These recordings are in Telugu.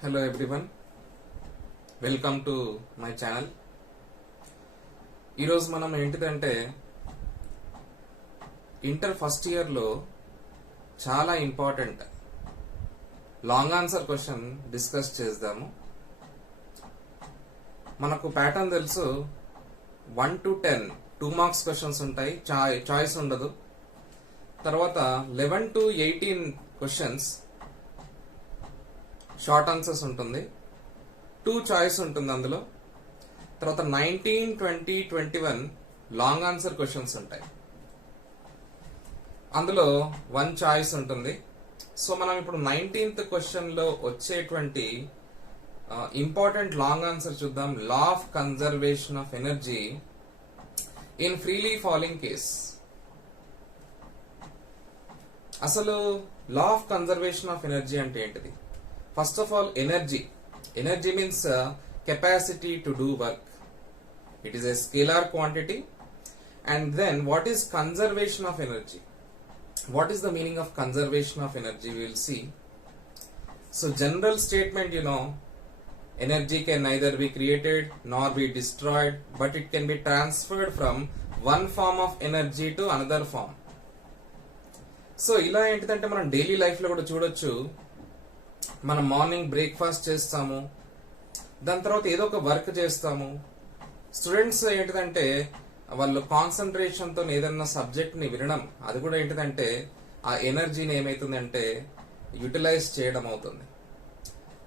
Hello everyone, welcome to my channel. ఈరోజు మనం ఏంటిదంటే ఇంటర్ ఫస్ట్ ఇయర్ లో చాలా important long answer question discuss చేద్దాము. మనకు ప్యాటర్న్ తెలుసు, 1 to 10 2 మార్క్స్ క్వశ్చన్స్ ఉంటాయి, చాయిస్ ఉండదు. తర్వాత 11 to 18 క్వశ్చన్స్ షార్ట్ ఆన్సర్స్ ఉంటుంది, 2 చాయిస్ ఉంటుంది అందులో. తర్వాత 19, 20, 21 లాంగ్ ఆన్సర్ క్వశ్చన్స్ ఉంటాయి, అందులో 1 చాయిస్ ఉంటుంది. సో మనం ఇప్పుడు 19th క్వశ్చన్ లో వచ్చేటువంటి ఇంపార్టెంట్ లాంగ్ ఆన్సర్ చూద్దాం. Law of conservation of energy in freely falling case. అసలు law of conservation of energy అంటే ఏంటిది? First of all, energy. Energy means capacity to do work. It is a scalar quantity. And then what is conservation of energy? What is the meaning of conservation of energy? We will see. So general statement, energy can neither be created nor be destroyed, but it can be transferred from one form of energy to another form. So ఇలా ఏంటిదంటే మనం డైలీ లైఫ్ లో కూడా చూడొచ్చు. మనం మార్నింగ్ బ్రేక్ఫాస్ట్ చేస్తాము, దాని తర్వాత ఏదో ఒక వర్క్ చేస్తాము. స్టూడెంట్స్ ఏంటిదంటే వాళ్ళు కాన్సన్ట్రేషన్ తో ఏదైనా సబ్జెక్ట్ ని వినడం, అది కూడా ఏంటిదంటే ఆ ఎనర్జీని ఏమైతుందంటే యూటిలైజ్ చేయడం అవుతుంది.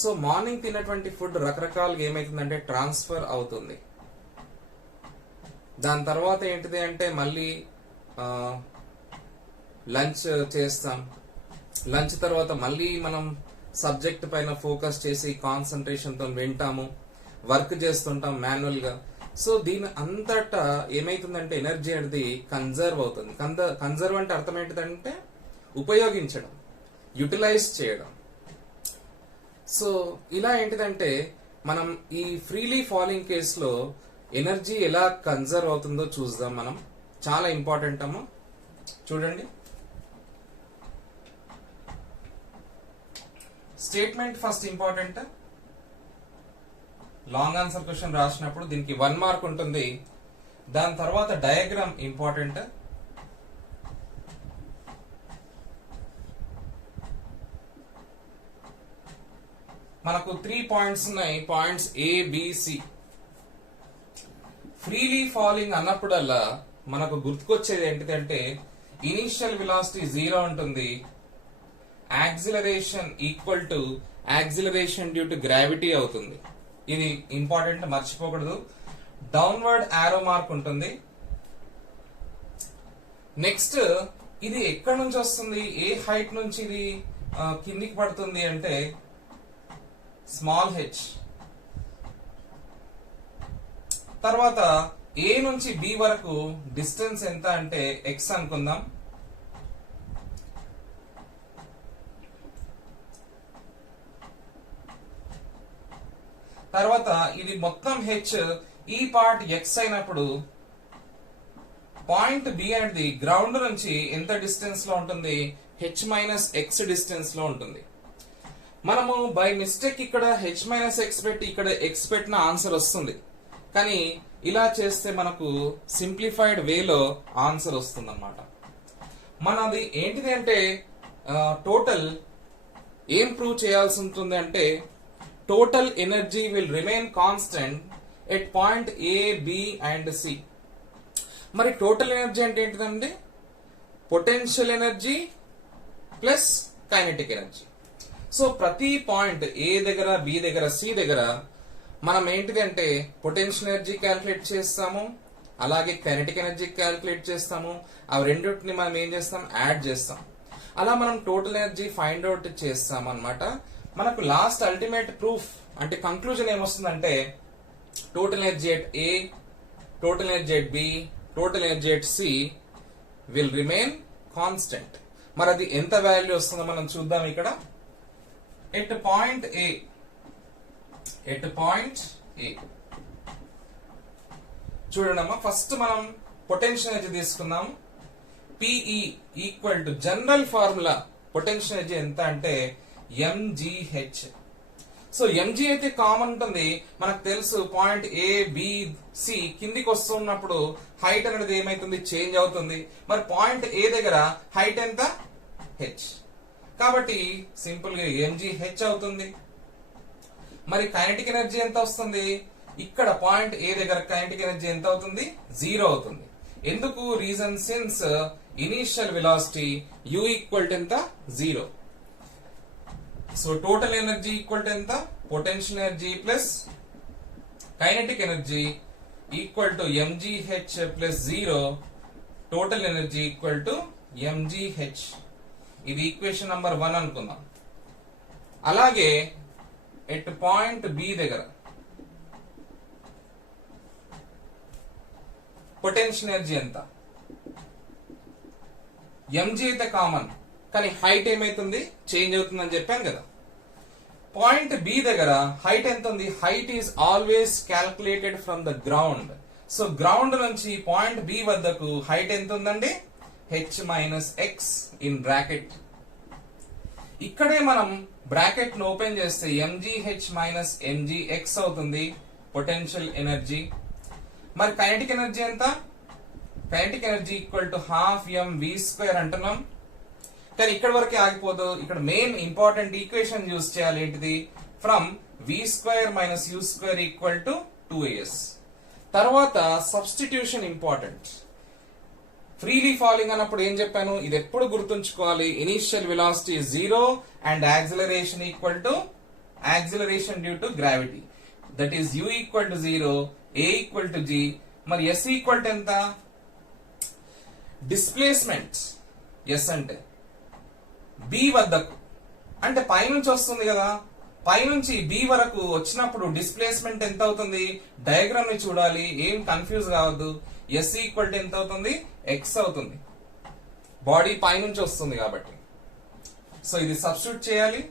సో మార్నింగ్ తిన్నటువంటి ఫుడ్ రకరకాలుగా ఏమైతుందంటే ట్రాన్స్ఫర్ అవుతుంది. దాని తర్వాత ఏంటిది అంటే మళ్ళీ లంచ్ చేస్తాం. లంచ్ తర్వాత మళ్ళీ మనం సబ్జెక్ట్ పైన ఫోకస్ చేసి కాన్సన్ట్రేషన్ తో వింటాము, వర్క్ చేస్తుంటాం మాన్యువల్ గా. సో దీని అంతటా ఏమైతుందంటే ఎనర్జీ అనేది కన్జర్వ్ అవుతుంది. కన్జర్వ్ అంటే అర్థం ఏంటిదంటే ఉపయోగించడం, యూటిలైజ్ చేయడం. సో ఇలా ఏంటిదంటే మనం ఈ ఫ్రీలీ ఫాలింగ్ కేసులో ఎనర్జీ ఎలా కన్జర్వ్ అవుతుందో చూద్దాం. మనం చాలా ఇంపార్టెంట్ అమ్మా, చూడండి. Statement first important. Long answer question రాసినప్పుడు దీనికి 1 మార్క్ ఉంటుంది. దాని తర్వాత డయాగ్రామ్ ఇంపార్టెంట్. మనకు 3 పాయింట్స్ ఉన్నాయి, పాయింట్స్ ABC. ఫ్రీలీ ఫాలింగ్ అన్నప్పుడల్లా మనకు గుర్తుకొచ్చేది ఏంటిదంటే ఇనీషియల్ వెలాసిటీ 0 ఉంటుంది, acceleration equal to acceleration due to gravity అవుతుంది. ఇది ఇంపార్టెంట్, మర్చిపోకూడదు. డౌన్వర్డ్ ఆరో మార్క్ ఉంటుంది. నెక్స్ట్ ఇది ఎక్కడి నుంచి వస్తుంది, ఏ హైట్ నుంచి ఇది కిందికి పడుతుంది అంటే స్మాల్ హెచ్. తర్వాత ఏ నుంచి బి వరకు డిస్టెన్స్ ఎంత అంటే ఎక్స్ అనుకుందాం. తర్వాత ఇది మొత్తం హెచ్, ఈ పార్ట్ ఎక్స్ అయినప్పుడు పాయింట్ బి అనేది గ్రౌండ్ నుంచి ఎంత డిస్టెన్స్ లో ఉంటుంది, హెచ్ మైనస్ ఎక్స్ డిస్టెన్స్ లో ఉంటుంది. మనము బై మిస్టేక్ ఇక్కడ హెచ్ మైనస్ ఎక్స్ పెట్టి ఇక్కడ ఎక్స్ పెట్టిన ఆన్సర్ వస్తుంది, కానీ ఇలా చేస్తే మనకు సింప్లిఫైడ్ వేలో ఆన్సర్ వస్తుంది అన్నమాట. మనది ఏంటిది అంటే టోటల్ ఏం ప్రూవ్ చేయాల్సి ఉంటుంది అంటే total energy will remain constant at point A, B and C. మరి టోటల్ ఎనర్జీ అంటే ఏంటిదండి? Potential energy plus kinetic energy. So ప్రతి పాయింట్ ఏ దగ్గర, బి దగ్గర, సి దగ్గర మనం ఏంటిది అంటే పొటెన్షియల్ ఎనర్జీ క్యాల్కులేట్ చేస్తాము, అలాగే కైనెటిక్ ఎనర్జీ క్యాల్కులేట్ చేస్తాము. అవి రెండింటిని మనం ఏం చేస్తాం, యాడ్ చేస్తాం. అలా మనం టోటల్ ఎనర్జీ ఫైండ్ అవుట్ చేస్తాం అన్నమాట. మనకు లాస్ట్ అల్టిమేట్ ప్రూఫ్ అంటే కంక్లూజన్ ఏమొస్తుందంటే total energy at A, total energy at B, total energy at C will remain constant. మరి అది ఎంత వాల్యూ వస్తుందో మనం చూద్దాం. ఇక్కడ ఎట్ పాయింట్ ఏ, చూడండి అమ్మా, ఫస్ట్ మనం పొటెన్షియల్ ఎనర్జీ తీసుకుందాం. PE equal to general formula potential energy ఎంత అంటే mgh. సో ఎంజీ అయితే కామన్ ఉంటుంది, మనకు తెలుసు పాయింట్ ఏ బి సి కిందికి వస్తున్నప్పుడు హైట్ అనేది ఏమైతుంది, చేంజ్ అవుతుంది. మరి పాయింట్ ఏ దగ్గర హైట్ ఎంత, హెచ్. కాబట్టి సింపుల్ గా ఎంజీ హెచ్ అవుతుంది. మరి కైనెటిక్ ఎనర్జీ ఎంత వస్తుంది, ఇక్కడ పాయింట్ ఏ దగ్గర కైనెటిక్ ఎనర్జీ ఎంత అవుతుంది, 0 అవుతుంది. ఎందుకు, reason since initial velocity u equal to ఎంత, 0. So total energy equal to ఎంత, potential energy plus kinetic energy equal to mgh plus 0. Total energy equal to mgh. ఇది ఈక్వేషన్ నంబర్ 1 అనుకుందాం. అలాగే ఎట్ పాయింట్ బి దగ్గర పొటెన్షియల్ ఎనర్జీ ఎంత, mg అయితే కామన్, కానీ హైట్ ఏమైతుంది, చేంజ్ అవుతుందని చెప్పాను కదా. పాయింట్ బి దగ్గర హైట్ ఎంత ఉంది, height is always calculated from the ground. So ground నుంచి పాయింట్ బి వద్దకు హైట్ ఎంత ఉందండి, h minus X in bracket. ఇక్కడే మనం బ్రాకెట్ ను ఓపెన్ చేస్తే mgh మైనస్ mgx అవుతుంది పొటెన్షియల్ ఎనర్జీ. మరి కైనెటిక్ ఎనర్జీ ఎంత, kinetic energy equal to half mv² అంటున్నాం. కానీ ఇక్కడ వరకే ఆగిపోదు, ఇక్కడ మెయిన్ ఇంపార్టెంట్ ఈక్వేషన్ యూజ్ చేయాలి. ఏంటిది, from v² minus u² equal to 2as. తర్వాత సబ్స్టిట్యూషన్ ఇంపార్టెంట్. ఫ్రీలీ ఫాలింగ్ అన్నప్పుడు ఏం చెప్పాను, ఇది ఎప్పుడు గుర్తుంచుకోవాలి, initial velocity 0 and acceleration equal to acceleration due to gravity. That is u equal to 0, a equal to g. మరి s ఈక్వల్ టు ఎంత, డిస్ప్లేస్మెంట్ s అంటే b వద్దకు, అంటే పైనుంచి వస్తుంది కదా, పైనుంచి b వరకు వచ్చినప్పుడు డిస్ప్లేస్మెంట్ ఎంత అవుతుంది, డయాగ్రామ్ ని చూడాలి, ఏం కన్ఫ్యూజ్ కావద్దు. s ఈక్వల్ టు ఎంత అవుతుంది, x అవుతుంది, బాడీ పైనుంచి వస్తుంది కాబట్టి. సో ఇది సబ్స్టిట్యూట్ చేయాలి,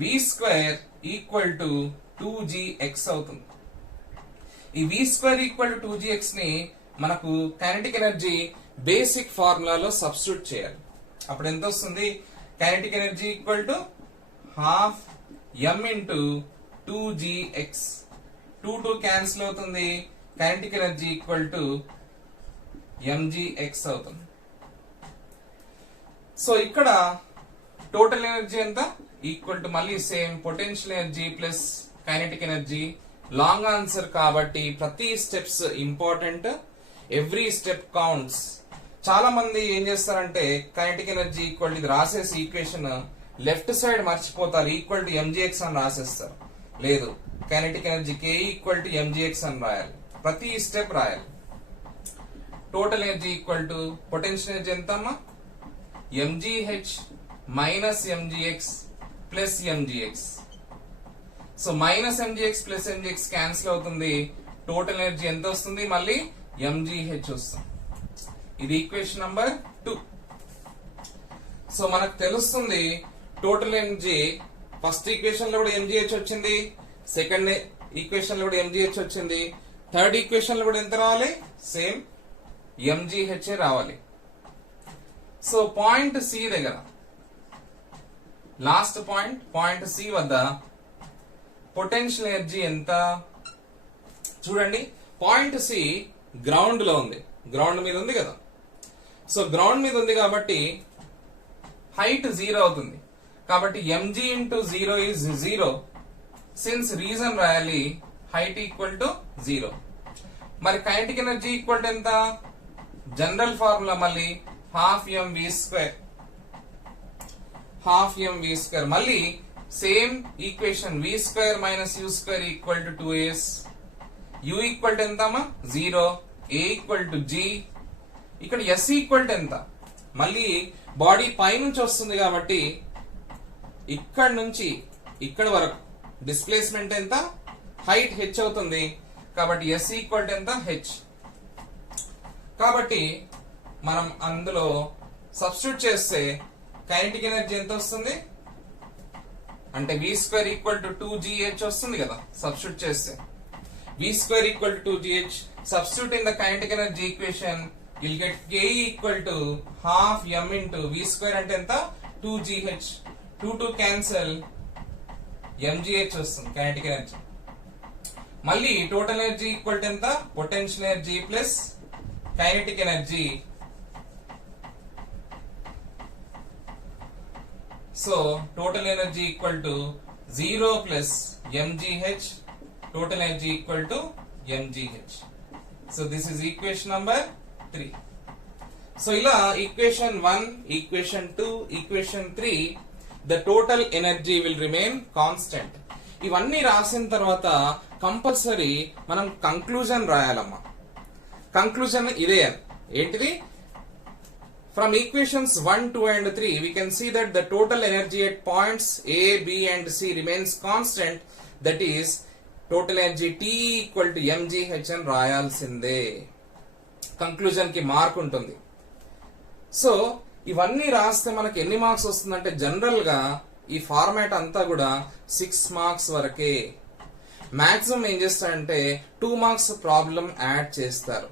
v² ఈక్వల్ టు 2gx అవుతుంది. ఈ v² ఈక్వల్ టు 2gx ని మనకు కైనెటిక్ ఎనర్జీ బేసిక్ ఫార్ములాలో సబ్స్టిట్యూట్ చేయాలి. అప్పుడు ఎంత వస్తుంది, kinetic energy equal to half m into 2gx. 2 cancel అవుతుంది, kinetic energy equal to mgx అవుతుంది. సో ఇక్కడ టోటల్ ఎనర్జీ ఎంత, ఈక్వల్ టు మళ్ళీ same potential energy plus kinetic energy. Long answer కాబట్టి ప్రతి steps important, every step counts. చాలా మంది ఏం చేస్తారంటే కైనెటిక్ ఎనర్జీ ఈక్వల్ ఇది రాసేసి ఈక్వేషన్ లెఫ్ట్ సైడ్ మర్చిపోతారు, ఈక్వల్ టు mgx అని రాసేస్తారు. లేదు, kinetic energy k equal to mgx అని రాయాలి, ప్రతి స్టెప్ రాయాలి. Total energy equal to potential energy ఎంత అమ్మా, mgh minus mgx plus mgx. So minus mgx plus mgx cancel అవుతుంది, టోటల్ ఎనర్జీ ఎంత వస్తుంది, మళ్ళీ mgh వస్తుంది. ఇది ఈక్వేషన్ నంబర్ 2. సో మనకు తెలుస్తుంది టోటల్ ఎనర్జీ. ఫస్ట్ ఈక్వేషన్ లో కూడా mgh వచ్చింది, సెకండ్ ఈక్వేషన్ లో కూడా mgh వచ్చింది, థర్డ్ ఈక్వేషన్ లో కూడా ఎంత రావాలి, సేమ్ mgh రావాలి. సో పాయింట్ సి దగ్గర, లాస్ట్ పాయింట్ సి వద్ద పొటెన్షియల్ ఎనర్జీ ఎంత చూడండి. పాయింట్ సి గ్రౌండ్ లో ఉంది, గ్రౌండ్ మీద ఉంది కదా. సో గ్రౌండ్ మీద ఉంది కాబట్టి హైట్ 0 అవుతుంది, కాబట్టి mg into 0 is 0. Since reason రాయాలి, హైట్ ఈక్వల్ టు 0. మరి కైనెటిక్ ఎనర్జీ ఈక్వల్ టు ఎంత, జనరల్ ఫార్ములా మళ్ళీ హాఫ్ mv², హాఫ్ mv². మళ్ళీ same equation v² minus u² equal to 2as. u equal to ఎంత అమ్మా, 0, a ఈక్వల్ టు g. ఇక్కడ s ఈక్వల్ టు ఎంత, మళ్ళీ బాడీ పైనుంచి వస్తుంది కాబట్టి ఇక్కడ నుంచి ఇక్కడ వరకు డిస్ప్లేస్మెంట్ ఎంత, హైట్ h అవుతుంది, కాబట్టి s ఈక్వల్ టు ఎంత, h. కాబట్టి మనం అందులో సబ్స్టిట్యూట్ చేస్తే కైనెటిక్ ఎనర్జీ ఎంత వస్తుంది అంటే v² ఈక్వల్ టు 2gh వస్తుంది కదా. సబ్స్టిట్యూట్ చేస్తే v² equal to 2gh, substitute in the kinetic energy equation, you'll get k equal to half m into v² అంటే ఎంత, 2gh. 2 cancel, ఎంజీహెచ్ వస్తుంది కైనెటిక్ ఎనర్జీ. మళ్ళీ టోటల్ ఎనర్జీ ఈక్వల్ టు ఎంత? Potential energy plus kinetic energy. So total energy equal to 0 plus mgh, total energy equal to mgh. So this is equation number 3. So ila equation 1, equation 2, equation 3, the total energy will remain constant. ఇవన్నీ రాసిన తర్వాత కంపల్సరీ మనం కంక్లూజన్ రాయాలమ్మా. కంక్లూజన్ ఇదే. ఏంటిది? From equations 1, 2 and 3, we can see that the total energy at points A, B and C remains constant. That is, total energy T equal to mgh అని రాయాల్సిందే. కంక్లూజన్ కి మార్క్ ఉంటుంది. సో ఇవన్నీ రాస్తే మనకి ఎన్ని మార్క్స్ వస్తుందంటే జనరల్ గా ఈ ఫార్మాట్ అంతా కూడా 6 మార్క్స్ వరకే. మాక్సిమం ఏం చేస్తారంటే 2 మార్క్స్ ప్రాబ్లం యాడ్ చేస్తారు.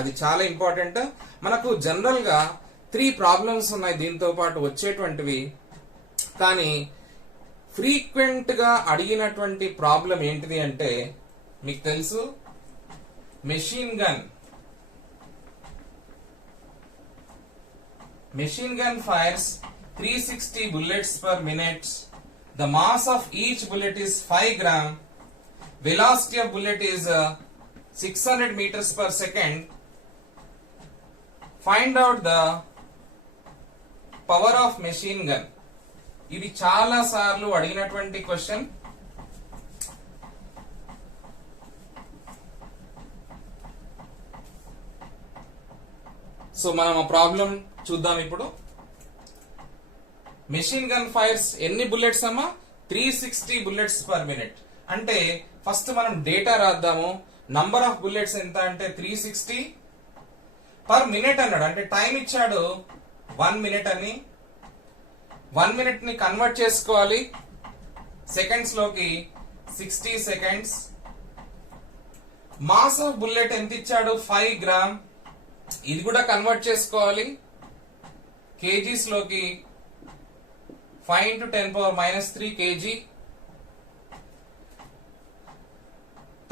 అది చాలా ఇంపార్టెంట్. మనకు జనరల్ గా 3 ప్రాబ్లమ్స్ ఉన్నాయి దీంతో పాటు వచ్చేటువంటివి. కానీ ఫ్రీక్వెంట్ గా అడిగినటువంటి ప్రాబ్లం ఏంటిది అంటే మీకు తెలుసు, machine gun fires 360 bullets per minute. The mass of each bullet is 5 gram. Velocity of bullet is 600 meters per second. Find out the power of machine gun. ఇది చాలా సార్లు అడిగినటువంటి క్వశ్చన్. సో మనం ఆ ప్రాబ్లం చూద్దాం ఇప్పుడు. మెషిన్ గన్ ఫైర్స్ ఎన్ని బుల్లెట్స్ అమ్మా? 360 bullets per minute. అంటే ఫస్ట్ మనం డేటా రాద్దాము. నంబర్ ఆఫ్ బుల్లెట్స్ ఎంత అంటే 360 పర్ మినిట్ అన్నాడు. అంటే టైం ఇచ్చాడు 1 minute అని. 1 minute ని కన్వర్ట్ చేసుకోవాలి సెకండ్స్ లోకి. 60 seconds. మాస్ ఆఫ్ బుల్లెట్ ఎంత ఇచ్చాడు? 5 గ్రామ్. ఇది కూడా కన్వర్ట్ చేసుకోవాలి కేజీస్ లోకి. 5 into 10⁻³ kg.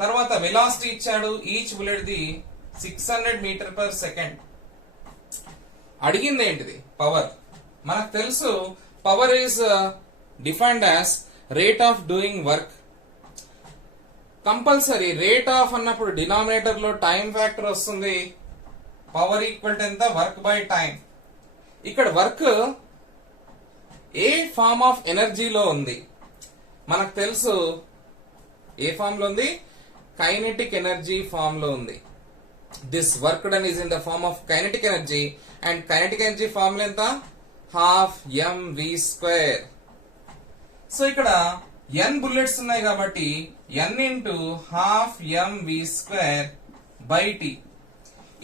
తర్వాత వెలాసిటీ ఇచ్చాడు each bullet the 600 meter per second. అడిగింది ఏంటిది? పవర్. మనకు తెలుసు power is defined as rate of doing work. Compulsory rate of అన్నప్పుడు డినామినేటర్ లో టైం ఫ్యాక్టర్ వస్తుంది. పవర్ ఈక్వల్ టు ఎంత? Work by time. ఇక్కడ వర్క్ ఏ ఫార్మ్ ఆఫ్ ఎనర్జీలో ఉంది? మనకు తెలుసు ఏ ఫామ్ లో ఉంది? కైనెటిక్ ఎనర్జీ ఫామ్ లో ఉంది. This work done is in the form of kinetic energy. And kinetic energy formula ఎంత? ½ mv². సో ఇక్కడ n బుల్లెట్స్ ఉన్నాయి కాబట్టి n into ½ mv²/t.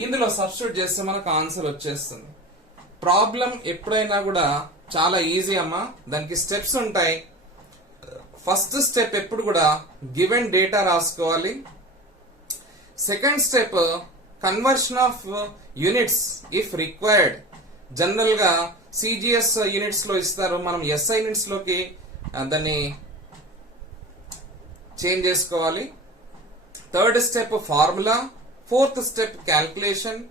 ఇందులో సబ్స్టిట్యూట్ చేస్తే మనకు ఆన్సర్ వచ్చేస్తుంది. ప్రాబ్లం ఎప్పుడైనా కూడా చాలా ఈజీ అమ్మా. దానికి స్టెప్స్ ఉంటాయి. ఫస్ట్ స్టెప్ ఎప్పుడు కూడా గివెన్ డేటా రాసుకోవాలి. Second step conversion of units if required. General గా సిజిఎస్ యూనిట్స్ లో ఇస్తారు, మనం ఎస్ఐ యూనిట్స్ లోకి దాన్ని చేంజ్ చేసుకోవాలి. Third step formula, fourth step calculation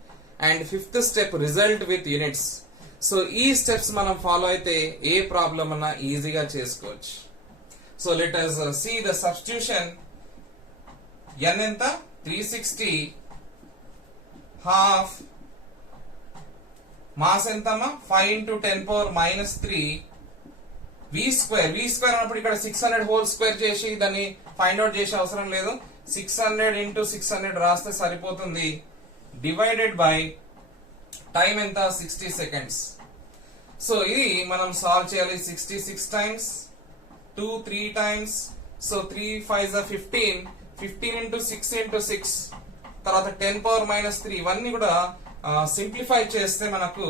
and fifth step result with units. So ఈ స్టెప్స్ మనం ఫాలో అయితే ఏ ప్రాబ్లం అన్నా ఈజీగా చేసుకోవచ్చు. So let us see the substitution. n ఎంత? 360 ½ మాస్ ఎంతమ్మా? 5 into 10⁻³ v² అన్నప్పుడు ఇక్కడ 600 హోల్ స్క్వేర్ చేసి దాన్ని ఫైండ్ అవుట్ చేసే అవసరం లేదు. 600 into 600 రాస్తే సరిపోతుంది. డివైడెడ్ బై టైం ఎంత? 60 seconds. సో ఇది మనం సాల్వ్ చేయాలి. 66 times, 2 3 times. So 3 5s are 15. 15 into 6 into 6. తర్వాత 10⁻³ ఇవన్నీ కూడా సింప్లిఫై చేస్తే మనకు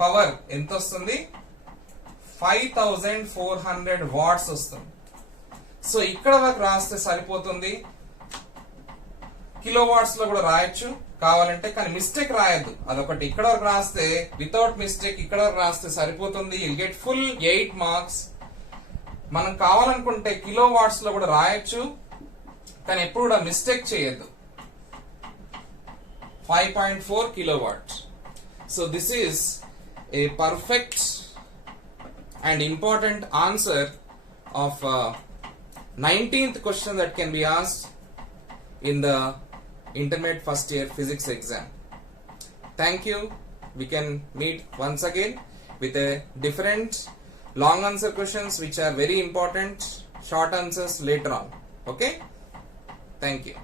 పవర్ ఎంత వస్తుంది? 5400 వాట్స్ వస్తుంది. సో ఇక్కడ వరకు రాస్తే సరిపోతుంది. కిలో వాట్స్ లో కూడా రాయొచ్చు కావాలంటే, కానీ మిస్టేక్ రాయద్దు. అదొకటి. ఇక్కడ వరకు రాస్తే వితౌట్ మిస్టేక్ ఇక్కడ వరకు రాస్తే సరిపోతుంది. You'll get full 8 marks. మనం కావాలనుకుంటే కిలో వాట్స్ లో కూడా రాయొచ్చు, కానీ ఎప్పుడు కూడా మిస్టేక్ చేయొద్దు. 5.4 kilowatt. So this is a perfect and important answer of 19th question that can be asked in the intermediate first year physics exam. Thank you. We can meet once again with a different long answer questions which are very important, short answers later on. Okay? Thank you.